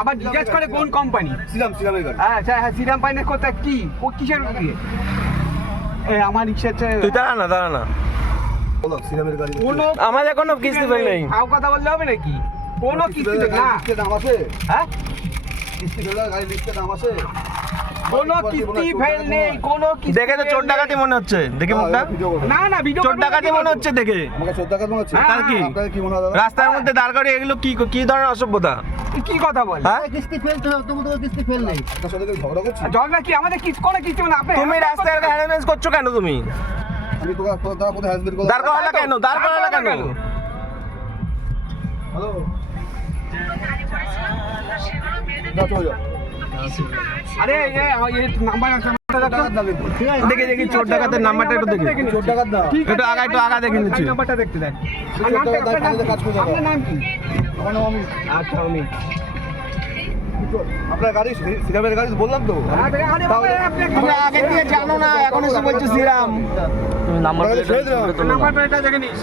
আবার জিজ্ঞেস করে কোন কোম্পানি? শ্রীরামের গাড়ি। আচ্ছা হ্যাঁ, শ্রীরাম পাইনের কোথায় কি কিসের দিয়ে? আমার রিক্সা তুই দাঁড়া না বলো শ্রীরামের গাড়ি। আমাদের কোনো কিস্তি ফেল নেই। আও কথা বললে হবে নাকি? কোনো কিস্তি না। লিস্টে দাম আছে? হ্যাঁ, কিস্তি ফেলার গাড়ি লিস্টে দাম আছে? কোনো কিস্তি ফেল নেই, কোনো কিস্তি দেখে তো চোর ডাকাতি মনে হচ্ছে, দেখি মুখটা। না ভিডিও চোর ডাকাতি মনে হচ্ছে দেখে। আমাকে 14 টাকা মনে হচ্ছে। তার কি? আপনাদের কি মনে হয় দাদা? রাস্তার মধ্যে দাঁড় করিয়ে এগুলো কি ধরনের অসভ্যতা? কি কথা বল? হ্যাঁ, কিস্তি ফেলতে হবে, তোমাদের কিস্তি ফেল নেই। আপনার সাথে কি ঝগড়া করছি? ঝগড়া কি আমাদের কি কোনো কিস্তি মানে আপনি তুমি রাস্তায় হ্যারাসমেন্ট করছো কেন? তুমি আমি তোকে তোরা কোথায় হাসবেন্ড করব? দাঁড় করালে কেন? হ্যালো। যা চলে যাও। আরে এই নাম্বার আছে দেখি চোর ডাকাতের নাম্বারটা একটু দেখি। 14 টাকার দাম। একটু আগা দেখে নিচ্ছি। নাম্বারটা দেখতে দেন। চোর ডাকাত দাঁড়িয়ে কাজ করে যাও। আপনার নাম কি? আমার নাম আমি। আচ্ছা আমি আপনার গাড়ি শ্রীরামের গাড়ি বললাম তো। আরে বাবা, আপনি তুমি আগে দিয়ে জানো না, এখন এসে বলছো শ্রীরাম। তুমি নাম্বার গাড়ি ছেড়ে দিলাম। নাম্বারটা এটা দেখে নিস।